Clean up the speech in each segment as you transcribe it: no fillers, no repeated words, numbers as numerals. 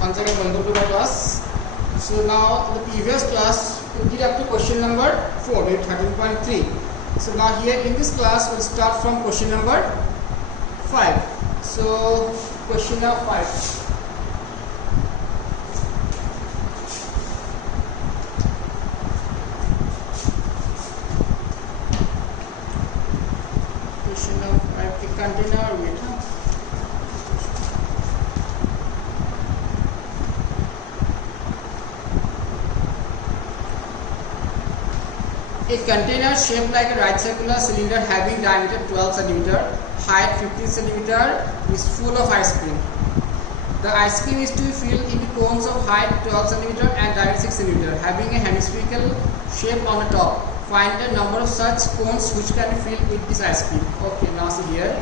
Once again, welcome to my class. So now the previous class we did up to question number 4, 13.3. So now here in this class we'll start from question number 5. So question number 5. Container with a container shaped like a right circular cylinder having diameter 12 cm, height 15 cm is full of ice cream. The ice cream is to be filled into cones of height 12 cm and diameter 6 cm having a hemispherical shape on the top. Find the number of such cones which can be filled with this ice cream. Okay, now see here.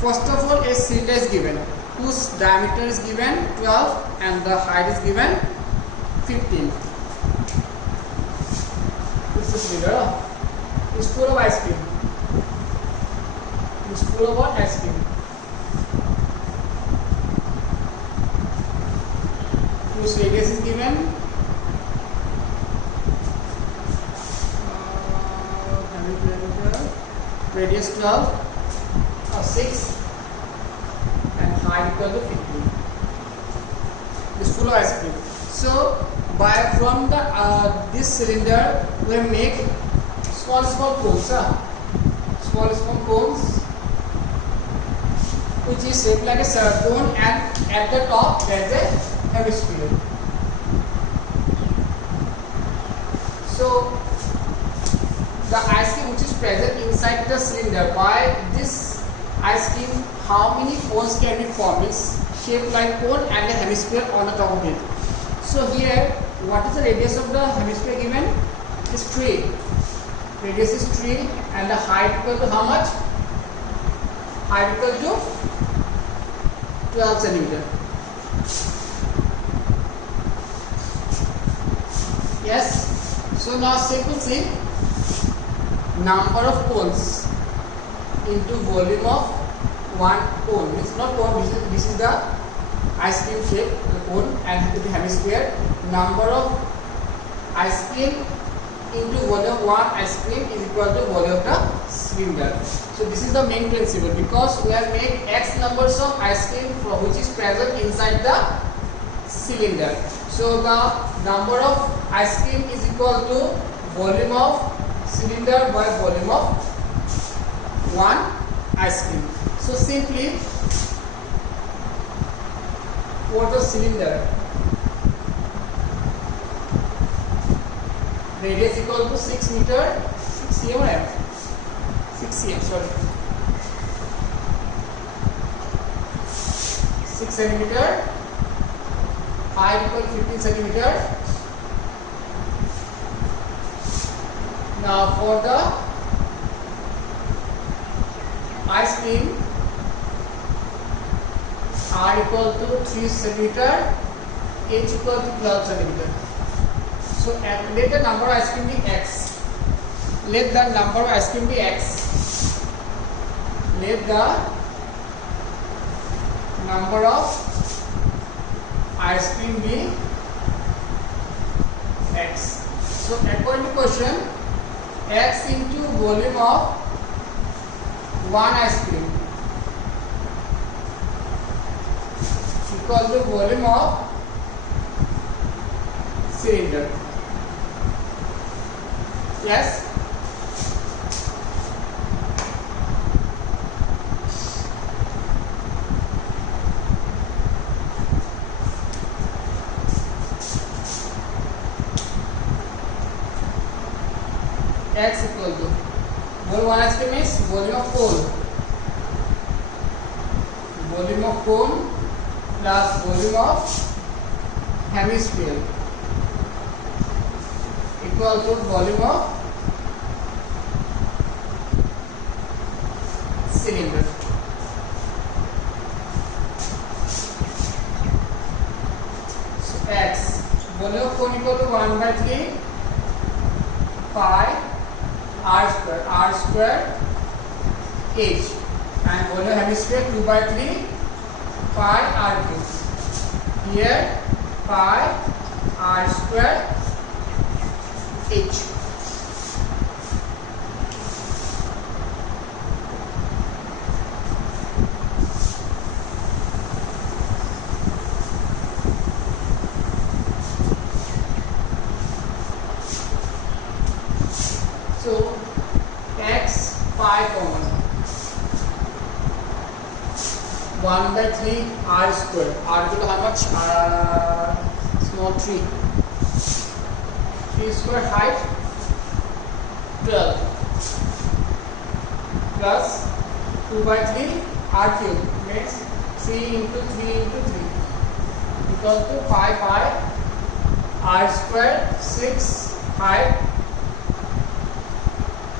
First of all, a cylinder is given whose diameter is given 12 and the height is given 15. This is the cylinder. It's full of ice cream. It's full of what? Ice cream. Whose radius is given radius 12 or 6 and height equal to 15. This full of ice cream. So from the this cylinder we make small cones, small cones which is shaped like a cone, and at the top there is a hemisphere. So the ice cream which is present inside the cylinder, by this ice cream how many cones can be formed? It's shaped like cone and a hemisphere on the top of it. So here what is the radius of the hemisphere given? Is 3. Radius is 3 and the height equal to how much? Height equal to 12 cm. Yes. So now simple see. Number of cones into volume of one cone. It's not cone. This is the ice cream shape, the cone, and the hemisphere. Number of ice cream into volume of one ice cream is equal to volume of the cylinder. So this is the main principle, because we have made x numbers of ice cream which is present inside the cylinder. So the number of ice cream is equal to volume of cylinder by volume of one ice cream. So simply for the cylinder, radius equal to 6 meter, 6 cm, 6 cm, sorry, 6 centimeter, height equal to 15 centimeter. Now for the ice cream, R equal to 3 cm, H equal to 12 cm. So let the number of ice cream be x. Let the number of ice cream be x. Let the number of ice cream be x. So according to question, x into volume of one ice cream equal to volume of cylinder. Yes. X equal to volume one ice cream is volume of cone. Volume of cone plus volume of hemisphere equal to volume of cylinder. So x volume of cone equal to 1 by 3 pi r square h, and volume hemisphere 2 by 3 pi r cube. here pi r square h. So x pi common 1/3 r square. R equal to how much? Small 3. 3 square height 12 plus 2/3 r cube means 3 into 3 into 3 equal to pi r square 6 height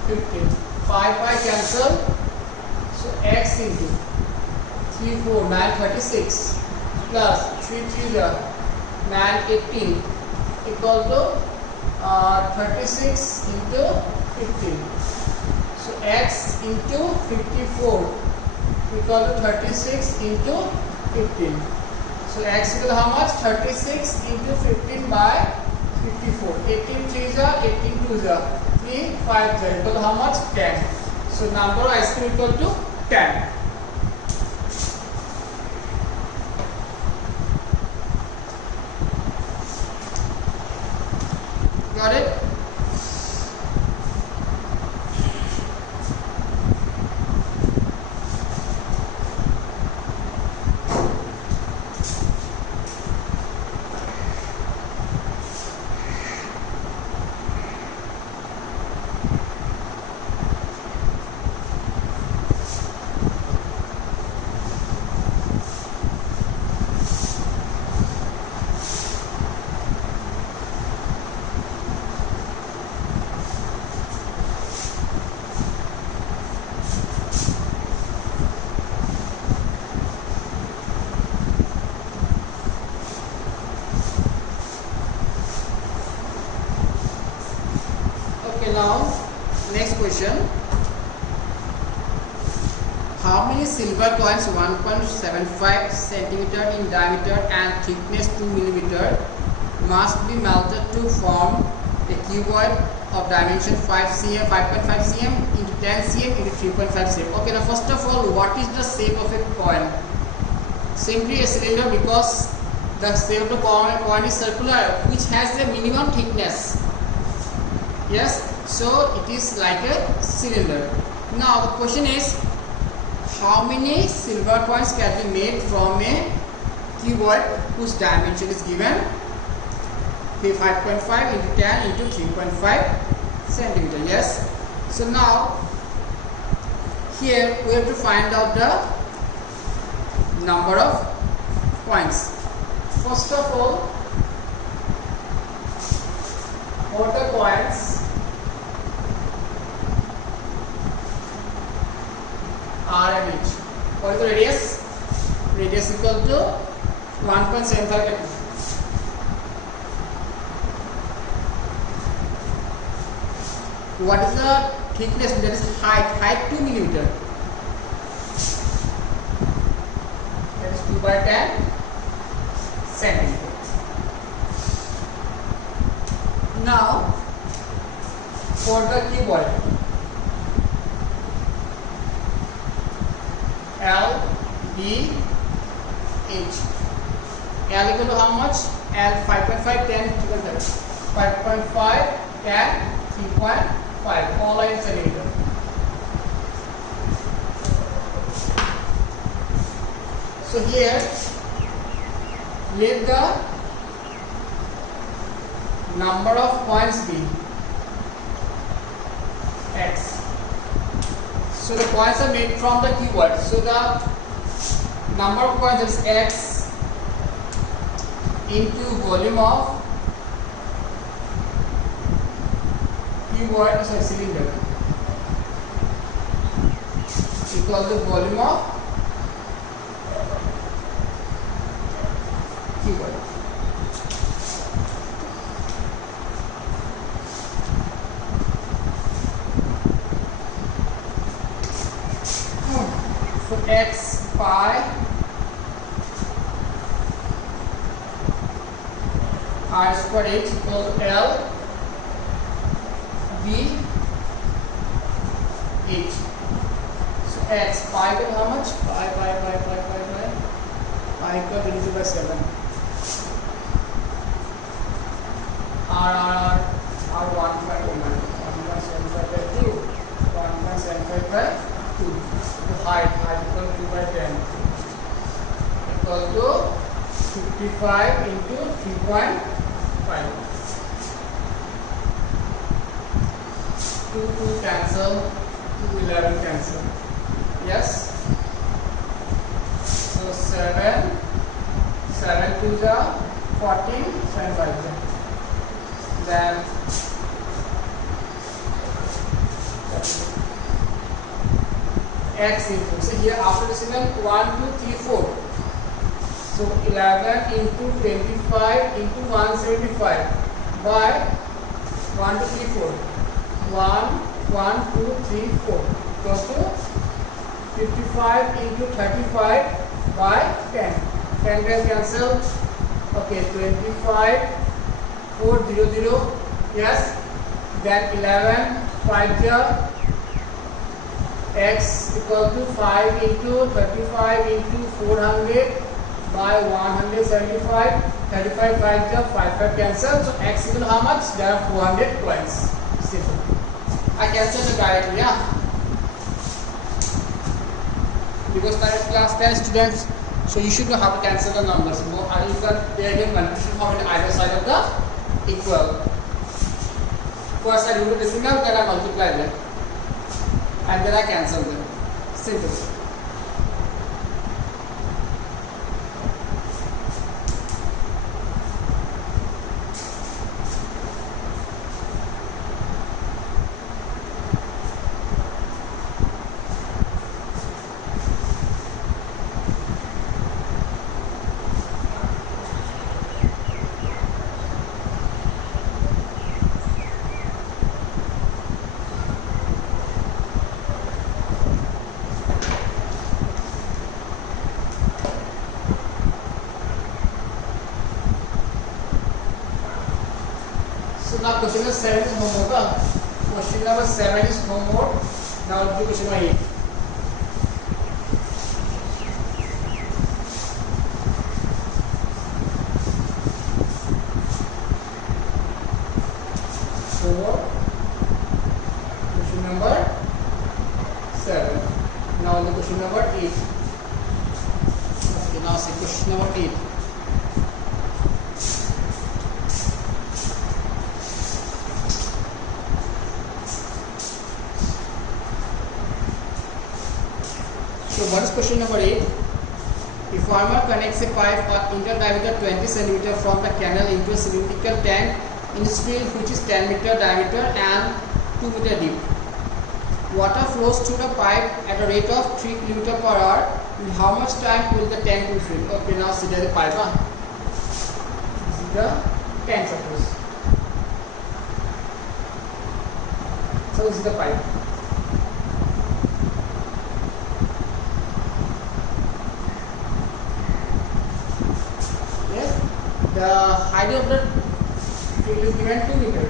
15. Pi cancel, so x into 3 4 9 36 plus 3 3 9 18 equal to 36 into 15. So x into 54 equal to 36 into 15. So x equal to how much? 36 into 15 by 54. 18 3 18 2 3 5 equal to how much? 10. So number of ice cream equal to 10. Got it? Now next question, how many silver coins 1.75 centimeter in diameter and thickness 2 millimeter must be melted to form a cuboid of dimension 5 cm 5.5 cm into 10 cm into 3.5 cm. Okay, now first of all, what is the shape of a coin? Simply a cylinder, because the shape of the coin is circular, which has a minimum thickness. Yes, so it is like a cylinder. Now the question is, how many silver coins can be made from a cuboid whose dimension is given 5.5 into 10 into 3.5 centimeter. Yes, so now here we have to find out the number of coins. First of all, for the coins, R and H. What is the radius? Radius equal to 1.75. What is the thickness? That is height 2 millimeter. That is 2 by 10 centimeter. Now for the cuboid, L, B, H. L equal to how much? L 5.5, 10, 5.5, 10, 3.5. All are in centimeter. So here, let the number of coins be X. So the coins are made from the cuboid. So the number of coins is X into volume of cuboid, sorry, cylinder, equal to volume of cuboid. X pi r square h equals L B h. So x pi equal how much? Pi equal divided by 7. R 1.75 by 2, 1.75 by 2. The height equal 2 by 10 equal to 55 into 3.5. 2 cancel, 2 11 cancel. Yes. So 7 to the 14, 7 5. Then x into, so here after decimal 1 2 3 4, so 11 into 25 into 175 by 1 2 3 4, 1 1 2 3 4 equals to 55 into 35 by 10. 10 can cancel. Okay, 25 400. Yes. Then 11 5 x equal to 5 into 35 into 400 by 175. 35 5 5 cancel. So x equal how much? There are 400 coins. Simple. I cancel the directly, yeah. Because current class 10 students, so you should know how to cancel the numbers. You can there again confusion how on either side of the equal. First I do the decimal, then I multiply them, and then I cancel them. Simple. So now question number 7 is homework. Question number 7 is homework. Now do question number 8. Homework. Question number 7. Now the question number 8. Okay, now say question number 8. So what is question number 8? A farmer connects a pipe or inter diameter 20 cm from the canal into a cylindrical tank in his field which is 10 meter diameter and 2 meter deep. Water flows through the pipe at a rate of 3 km per hour. In how much time will the tank be filled? Okay, now see the pipe. This is the tank suppose. So this is the pipe. The height of the field is given 2 meter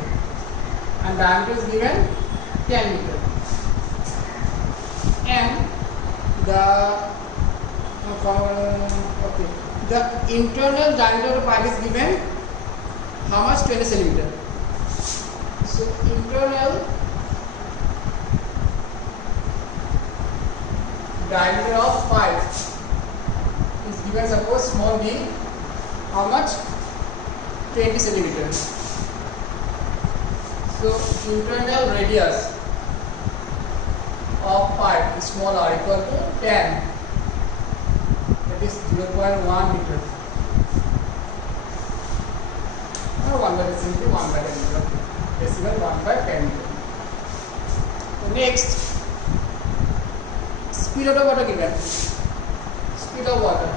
and diameter is given 10 meter, and the internal diameter of the pipe is given how much? 20 cm. So internal diameter of pipe is given, suppose small d, how much? 20 centimeters. So internal radius of pipe is small r equal to 10, that is 0.1 meter, or 1 by simply 1 by 10 meter, decimal 1 by 10 meter. So next, speed of the water given. Speed of water.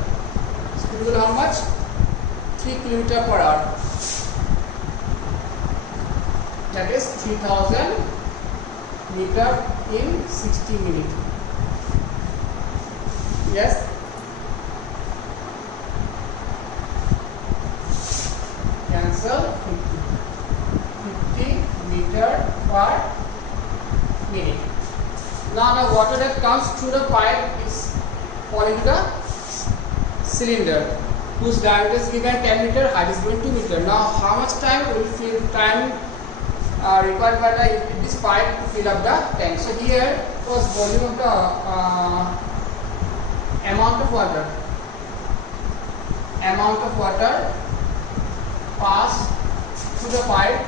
Speed will how much? 3 km per hour. That is 3000 meter in 60 minutes. Yes. Cancel. water that comes through the pipe is falling into the cylinder, whose diameter is given 10 meter, height is given 2 meter. Now, how much time will fill time required by this pipe to fill up the tank? So here was volume of the amount of water passed through the pipe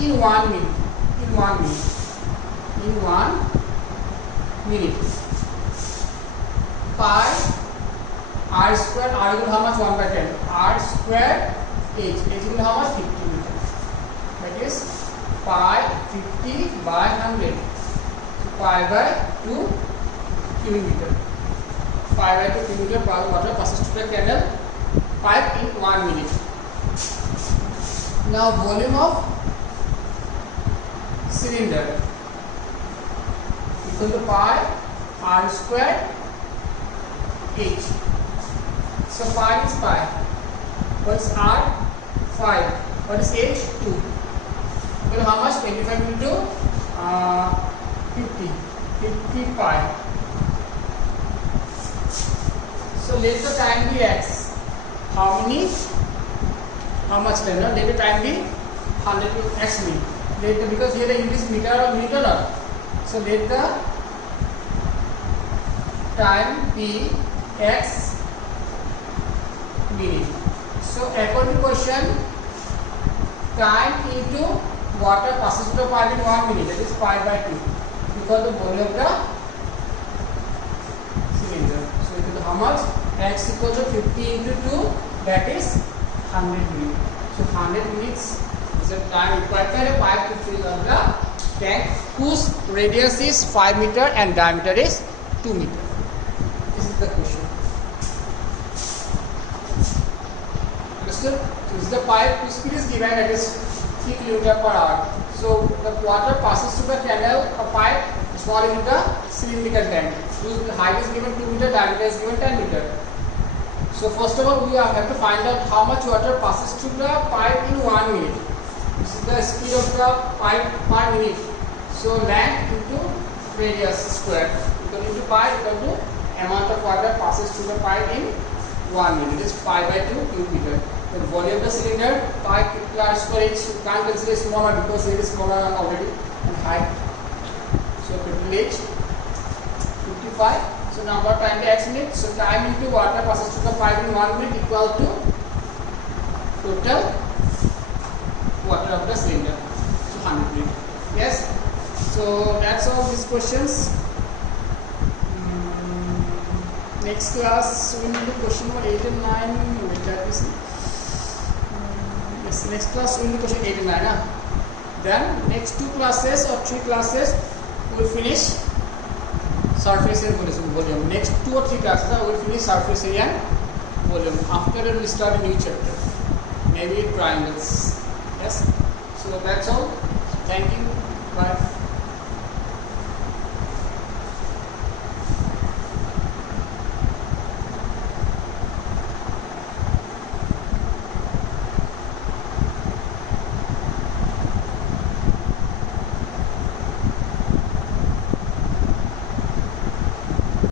in 1 minute. In 1 minute. Pi r square, r equal how much? 1 by 10. R square h equal how much? 50 meter. That is pi 50 by 100. So pi by 2 cubic meter. Pi by 2 cubic meter water passes through the canal pipe in 1 minute. Now volume of cylinder equal to pi r square h. So pi is pi. What is r? 5. What is h? 2. Well, how much? 25 into 50. 50 pi. So let the time be x. How much time? Let the time be 100 to x minute. Because here the unit is meter or meter. So let the time be x minute. So according to question, time into water passes through the pipe in 1 minute, that is pi by 2, because the volume of the cylinder. So it is how much? X equal to 50 into 2, that is 100 minutes. So 100 minutes is the time required by the pipe to fill up the tank, whose radius is 5 meter and diameter is 2 meter. This is the question. Understood? So this is the pipe whose speed is given, that is 3 km per hour. So the water passes through the canal, a pipe is falling into the cylindrical tank, whose height is given 2 meter, diameter is given 10 meter. So first of all, we have to find out how much water passes through the pipe in 1 minute. This is the speed of the pipe per minute. So length into radius square equal into pi equal to amount of water passes through the pipe in 1 minute. It is pi by 2 cubic meter. The volume of the cylinder, pi r square h. You can't consider smaller because it is smaller already. And height. So capital H 55. So number of time by x minute. So time into water passes through the pipe in 1 minute equal to total water of the cylinder. So 100 minutes. Yes. So that's all these questions. Next class we will do question number 8 and 9. Wait, let me see. Yes, next class we will do question 8 and 9. Then next 2 classes or 3 classes we will finish surface and volume. Next 2 or 3 classes we will finish surface area and volume. After that we will start a new chapter. Maybe triangles. Yes. So that's all. Thank you. Bye.